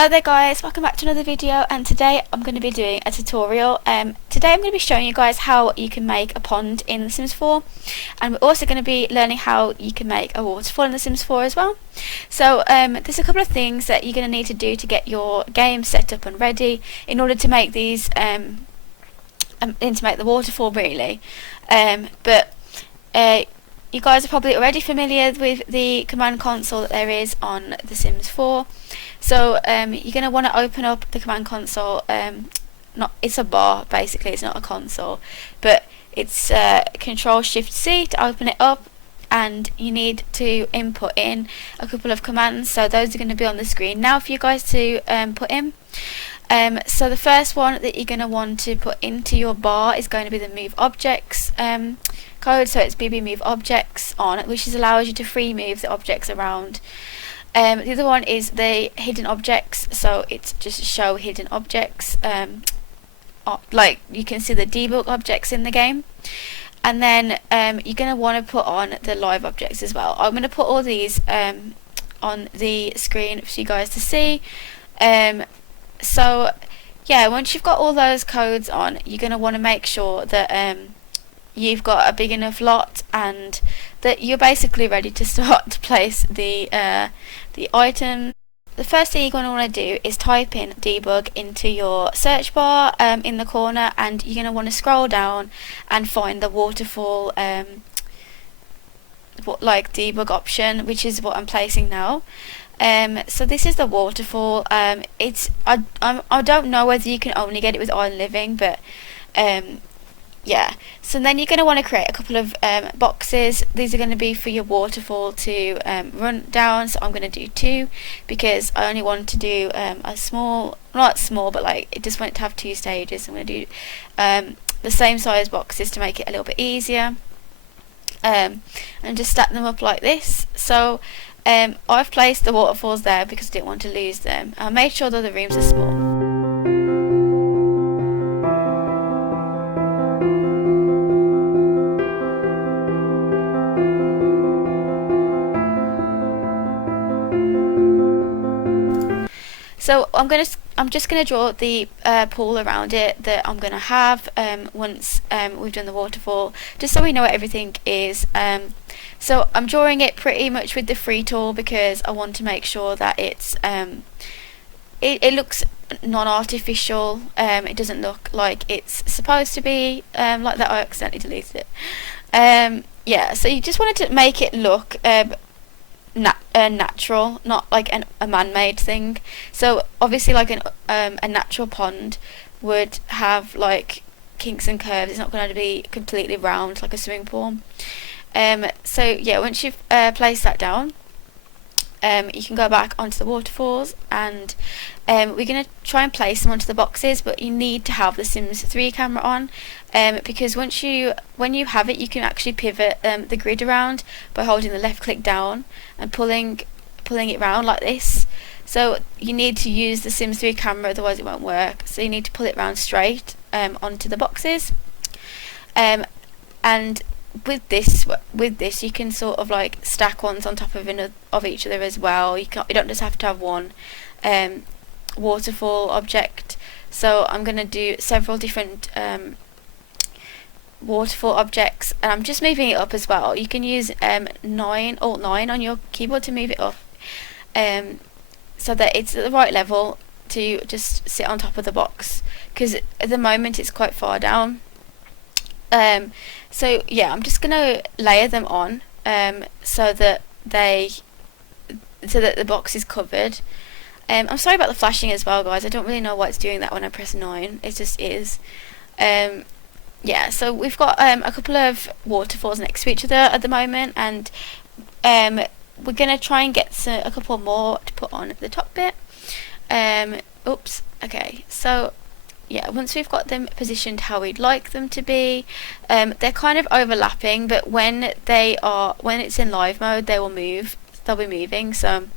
Hello there guys, welcome back to another video, and today I'm going to be doing a tutorial. Today I'm going to be showing you guys how you can make a pond in The Sims 4, and we're also going to be learning how you can make a waterfall in The Sims 4 as well. So there's a couple of things that you're going to need to do to get your game set up and ready in order to make these, to make the waterfall really. But you guys are probably already familiar with the command console that there is on The Sims 4. So you're going to want to open up the command console. It's a bar basically, it's not a console, but it's Control-Shift-C to open it up, and you need to input in a couple of commands. So those are going to be on the screen now for you guys to put in. So the first one that you're going to want to put into your bar is going to be the move objects code. So it's BB move objects on, which allows you to free move the objects around. The other one is the hidden objects, so it's just show hidden objects, like you can see the debug objects in the game. And then you're going to want to put on the live objects as well. I'm going to put all these on the screen for you guys to see. So yeah, once you've got all those codes on, you're going to want to make sure that you've got a big enough lot and that you're basically ready to start to place the item. The first thing you're going to want to do is type in debug into your search bar in the corner, and you're going to want to scroll down and find the waterfall like debug option, which is what I'm placing now. So this is the waterfall. I don't know whether you can only get it with Island Living, but yeah, so then you're going to want to create a couple of boxes. These are going to be for your waterfall to run down. So I'm going to do 2 because I only want to do a small, not small, but like it just want it to have 2 stages. I'm going to do the same size boxes to make it a little bit easier, and just stack them up like this. So I've placed the waterfalls there because I didn't want to lose them. I made sure that the rooms are small. So I'm just gonna draw the pool around it that I'm gonna have once we've done the waterfall, just so we know what everything is. So I'm drawing it pretty much with the free tool because I want to make sure that it's it looks non-artificial. It doesn't look like it's supposed to be like that. I accidentally deleted it. Yeah, so you just wanted to make it look natural, not like a man-made thing. So obviously like a natural pond would have like kinks and curves. It's not going to be completely round like a swimming pool. So yeah, once you've placed that down, you can go back onto the waterfalls, and we're going to try and place them onto the boxes, but you need to have the Sims 3 camera on, because when you have it, you can actually pivot the grid around by holding the left click down and pulling it round like this. So you need to use the Sims 3 camera, otherwise it won't work. So you need to pull it round straight onto the boxes, and with this you can sort of like stack ones on top of each other as well. You don't just have to have one waterfall object. So I'm going to do several different waterfall objects, and I'm just moving it up as well. You can use Alt 9 on your keyboard to move it up, so that it's at the right level to just sit on top of the box, because at the moment it's quite far down. So yeah, I'm just gonna layer them on so that the box is covered. I'm sorry about the flashing as well, guys. I don't really know why it's doing that when I press 9. It just is. Yeah, so we've got a couple of waterfalls next to each other at the moment, and we're gonna try and get a couple more to put on the top bit. Oops. Okay, so yeah, once we've got them positioned how we'd like them to be, they're kind of overlapping, but when it's in live mode, they'll be moving. So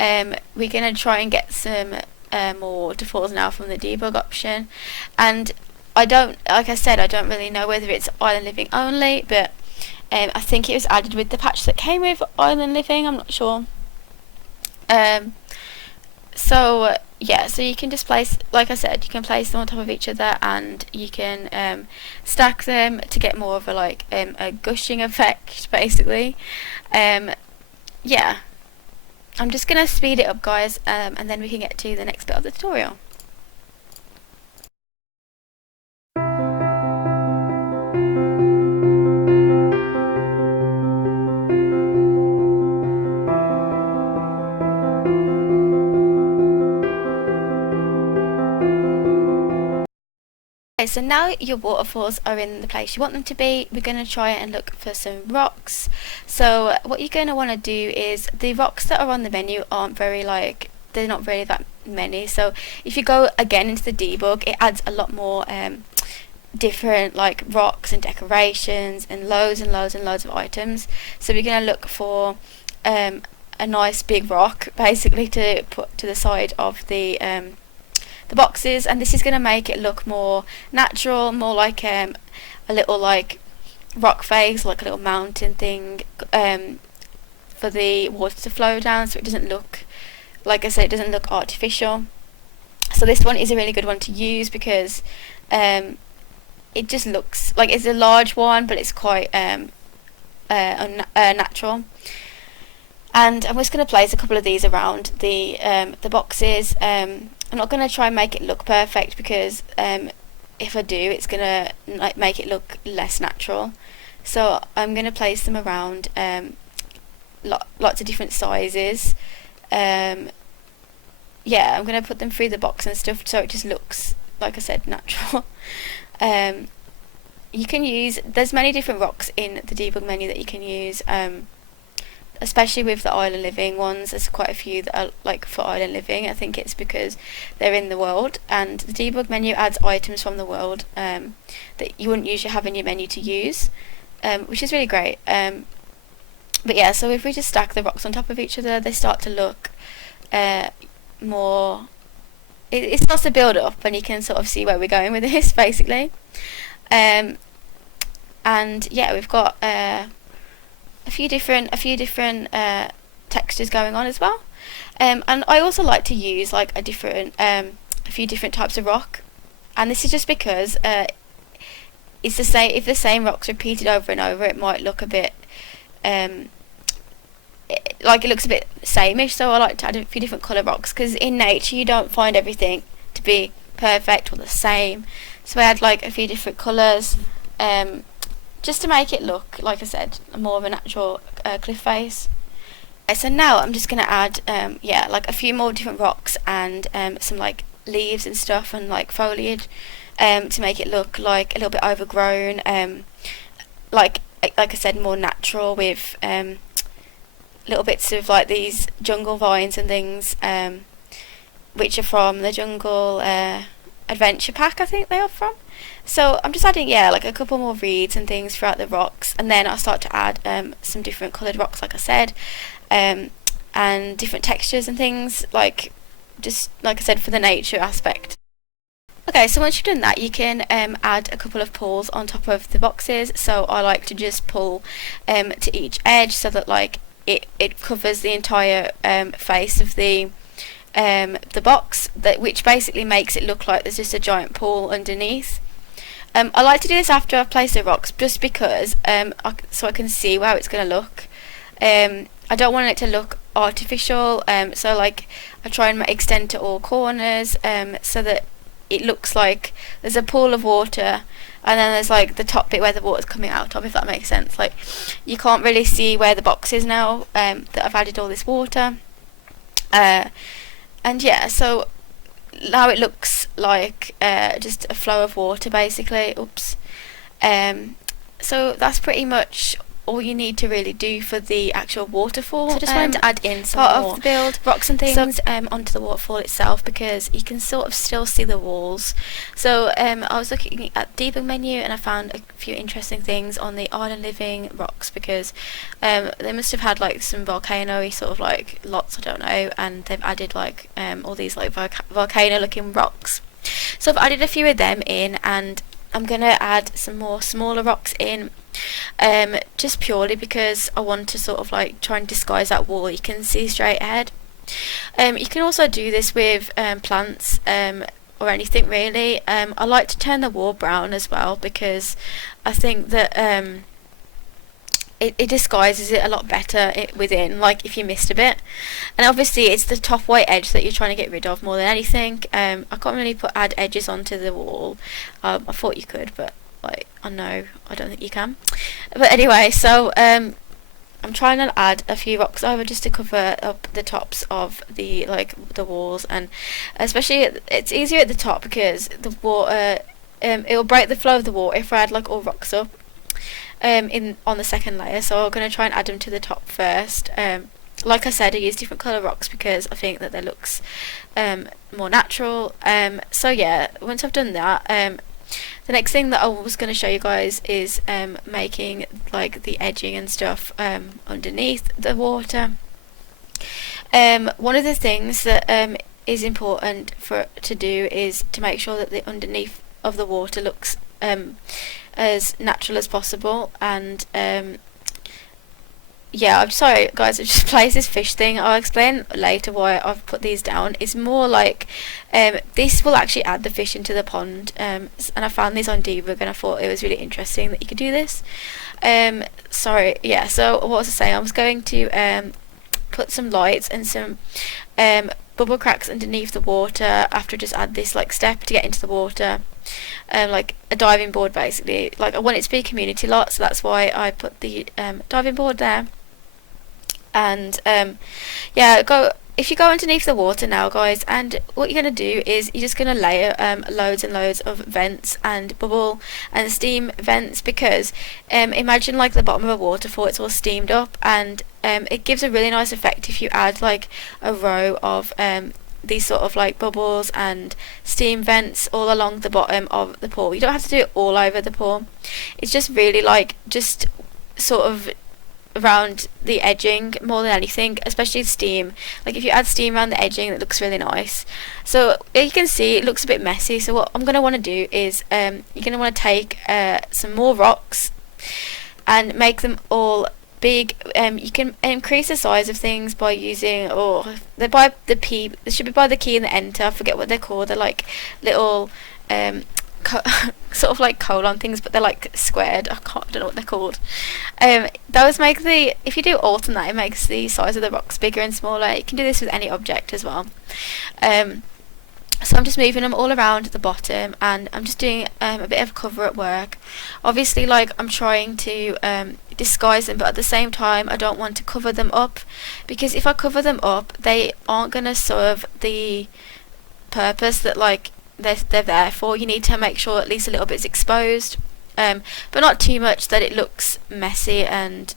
we're gonna try and get some more waterfalls now from the debug option. And like I said, I don't really know whether it's Island Living only, but I think it was added with the patch that came with Island Living. I'm not sure. So yeah, so you can just place, like I said, you can place them on top of each other, and you can stack them to get more of a a gushing effect, basically. Yeah, I'm just gonna speed it up, guys, and then we can get to the next bit of the tutorial. Okay, so now your waterfalls are in the place you want them to be, we're going to try and look for some rocks. So what you're going to want to do is, the rocks that are on the menu aren't very they're not really that many. So if you go again into the debug, it adds a lot more different rocks and decorations and loads and loads and loads of items. So we're going to look for a nice big rock basically to put to the side of the boxes, and this is going to make it look more natural, more like a little rock face, like a little mountain thing, for the water to flow down, so it doesn't look, like I said, it doesn't look artificial. So this one is a really good one to use because it just looks like it's a large one, but it's quite natural. And I'm just going to place a couple of these around the boxes. I'm not going to try and make it look perfect because if I do, it's going to make it look less natural. So I'm going to place them around lots of different sizes. Yeah, I'm going to put them through the box and stuff so it just looks, like I said, natural. You can use, there's many different rocks in the debug menu that you can use. Especially with the island living ones, there's quite a few that are for island living. I think it's because they're in the world, and the debug menu adds items from the world that you wouldn't usually have in your menu to use, which is really great. But yeah, so if we just stack the rocks on top of each other, they start to look more, it starts to build up, and you can sort of see where we're going with this basically. And yeah, we've got a few different textures going on as well, and I also like to use a few different types of rock, and this is just because it's the same. If the same rock's repeated over and over, it might look a bit it looks a bit sameish. So I like to add a few different colour rocks because in nature you don't find everything to be perfect or the same. So I add a few different colours. Just to make it look, like I said, more of a natural cliff face. Okay, so now I'm just going to add, a few more different rocks and some leaves and stuff and foliage to make it look a little bit overgrown. Like I said, more natural with little bits of these jungle vines and things, which are from the Jungle Adventure Pack, I think they are from. So I'm just adding a couple more reeds and things throughout the rocks, and then I'll start to add some different coloured rocks, like I said, and different textures and things, just like I said, for the nature aspect. Okay, so once you've done that, you can add a couple of pulls on top of the boxes. So I like to just pull to each edge so that it covers the entire face of the box, which basically makes it look like there's just a giant pool underneath. I like to do this after I've placed the rocks, just because so I can see how it's going to look. I don't want it to look artificial, so I try and extend to all corners so that it looks like there's a pool of water, and then there's the top bit where the water's coming out of, if that makes sense. You can't really see where the box is now that I've added all this water. And yeah, so now it looks like just a flow of water basically. Oops. So that's pretty much all you need to really do for the actual waterfall. So I just wanted to add in some part more of the build rocks and things onto the waterfall itself, because you can sort of still see the walls. So I was looking at the debug menu and I found a few interesting things on the island living rocks, because they must have had some volcano-y sort of lots, I don't know, and they've added all these volcano looking rocks. So I've added a few of them in, and I'm gonna add some more smaller rocks in, just purely because I want to sort of try and disguise that wall you can see straight ahead. You can also do this with plants or anything really. I like to turn the wall brown as well because I think that it disguises it a lot better within, like if you missed a bit. And obviously it's the top white edge that you're trying to get rid of more than anything. I can't really add edges onto the wall. I thought you could, but like I don't think you can. But anyway, so I'm trying to add a few rocks over just to cover up the tops of the walls, and especially it's easier at the top because the water it will break the flow of the water if I add like all rocks up on the second layer. So I'm going to try and add them to the top first. Like I said, I use different colour rocks because I think that they looks more natural. So yeah, once I've done that, the next thing that I was going to show you guys is making like the edging and stuff underneath the water. One of the things that is important to do is to make sure that the underneath of the water looks as natural as possible. And yeah, I'm sorry guys, I just placed this fish thing. I'll explain later why I've put these down. It's more like this will actually add the fish into the pond, and I found these on Debug and I thought it was really interesting that you could do this. Sorry, yeah, so what was I saying? I was going to put some lights and some bubble cracks underneath the water after I just add this like step to get into the water. Like a diving board basically. Like I want it to be a community lot, so that's why I put the diving board there. And yeah, if you go underneath the water now guys, and what you're going to do is you're just going to layer loads and loads of vents and bubble and steam vents, because imagine like the bottom of a waterfall, it's all steamed up, and it gives a really nice effect if you add like a row of these sort of like bubbles and steam vents all along the bottom of the pool. You don't have to do it all over the pool, it's just really like just sort of around the edging more than anything, especially steam. Like if you add steam around the edging, it looks really nice. So you can see it looks a bit messy, so what I'm going to want to do is you're going to want to take some more rocks and make them all big. You can increase the size of things by using, or they're by the P, they should be by the key and the enter, I forget what they're called. They're like little sort of like colon things, but they're like squared. I don't know what they're called. Those make the, if you do alternate, it makes the size of the rocks bigger and smaller. You can do this with any object as well. So I'm just moving them all around the bottom, and I'm just doing a bit of cover at work. Obviously, like I'm trying to disguise them, but at the same time I don't want to cover them up, because if I cover them up, they aren't going to serve the purpose that like they're there for. You need to make sure at least a little bit is exposed, but not too much that it looks messy and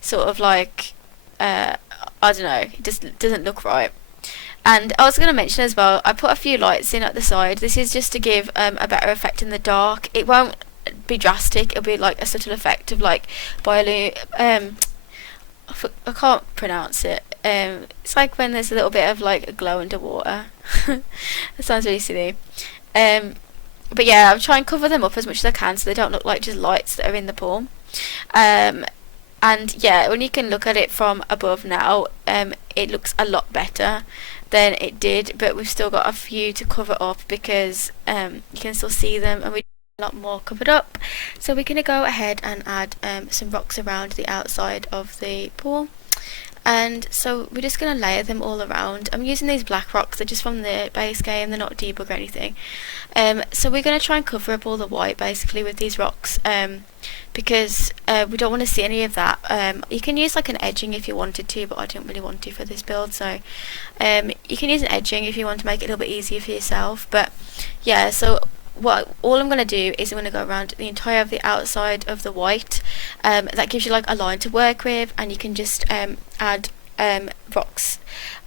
sort of like I don't know, it just doesn't look right. And I was going to mention as well, I put a few lights in at the side. This is just to give a better effect in the dark. It won't be drastic, it'll be like a subtle effect of like I can't pronounce it. It's like when there's a little bit of like a glow underwater. That sounds really silly. But yeah, I'll try and cover them up as much as I can so they don't look like just lights that are in the pool. And yeah, when you can look at it from above now, it looks a lot better than it did, but we've still got a few to cover up because you can still see them, and we a lot more covered up. So we're going to go ahead and add some rocks around the outside of the pool, and so we're just going to layer them all around. I'm using these black rocks, they're just from the base game, they're not debug or anything. So we're going to try and cover up all the white basically with these rocks, because we don't want to see any of that. You can use like an edging if you wanted to, but I don't really want to for this build, so you can use an edging if you want to make it a little bit easier for yourself. But yeah, so all I'm going to do is I'm going to go around the entire of the outside of the white. That gives you like a line to work with, and you can just add rocks,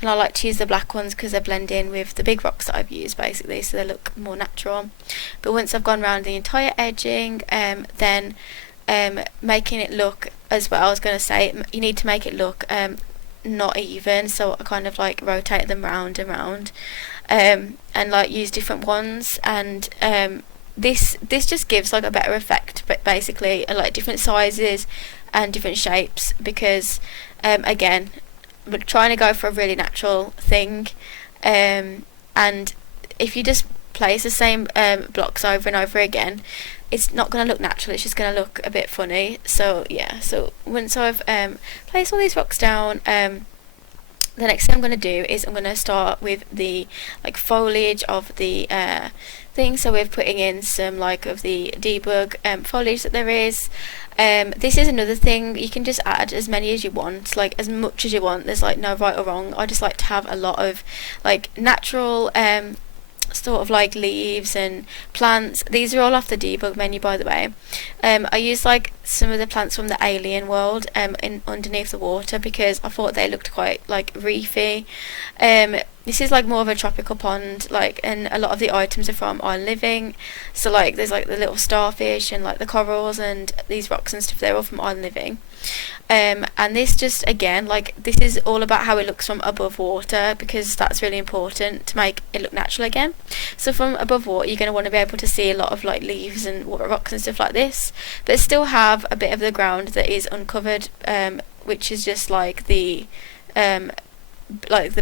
and I like to use the black ones because they blend in with the big rocks that I've used basically, so they look more natural. But once I've gone around the entire edging, then making it look as well, I was going to say you need to make it look not even, so I kind of like rotate them round and round, and like use different ones, and this just gives like a better effect, but basically like different sizes and different shapes, because again trying to go for a really natural thing, and if you just place the same blocks over and over again, it's not going to look natural, it's just going to look a bit funny. So yeah, so once I've placed all these rocks down, the next thing I'm going to do is I'm going to start with the like foliage of the thing. So we're putting in some like of the debug foliage that there is. This is another thing, you can just add as many as you want, like as much as you want. There's like no right or wrong. I just like to have a lot of like natural sort of like leaves and plants. These are all off the debug menu, by the way. I used like some of the plants from the alien world in underneath the water because I thought they looked quite like reefy. This is like more of a tropical pond, like, and a lot of the items are from Island Living. So like there's like the little starfish and like the corals and these rocks and stuff, they're all from Island Living. And this just, again, like, this is all about how it looks from above water, because that's really important to make it look natural again. So from above water, you're going to want to be able to see a lot of like leaves and water rocks and stuff like this, but still have a bit of the ground that is uncovered, which is just like the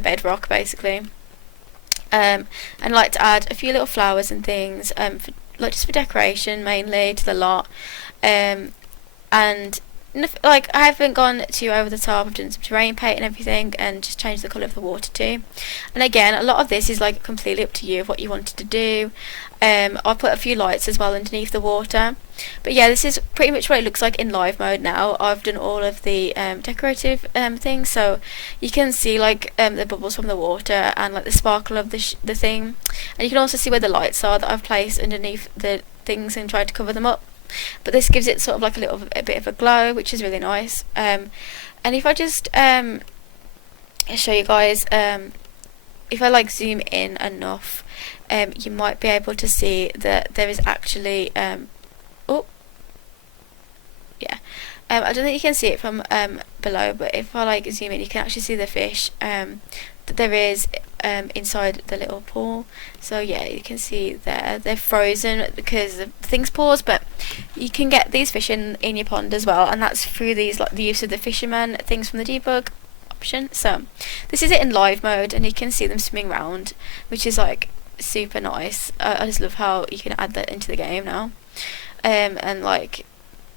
bedrock basically. And I like to add a few little flowers and things, like just for decoration mainly to the lot. And like, I haven't gone too over the top. I've done some terrain paint and everything, and just changed the colour of the water too. And again, a lot of this is like completely up to you of what you wanted to do. I'll put a few lights as well underneath the water. But yeah, this is pretty much what it looks like in live mode now. I've done all of the decorative things, so you can see like the bubbles from the water and like the sparkle of the thing, and you can also see where the lights are that I've placed underneath the things and tried to cover them up. But this gives it sort of like a bit of a glow, which is really nice. And if I just show you guys, if I like zoom in enough, you might be able to see that there is actually oh yeah, I don't think you can see it from below, but if I like zoom in, you can actually see the fish that there is inside the little pool. So yeah, you can see there they're frozen because the things paused, but you can get these fish in your pond as well, and that's through these, like, the use of the fisherman things from the debug option. So this is it in live mode, and you can see them swimming around, which is like super nice. I just love how you can add that into the game now, and like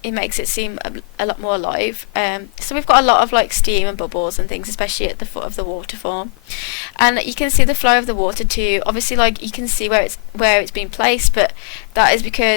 it makes it seem a lot more alive. So we've got a lot of like steam and bubbles and things, especially at the foot of the waterfall, and you can see the flow of the water too. Obviously, like, you can see where it's been placed, but that is because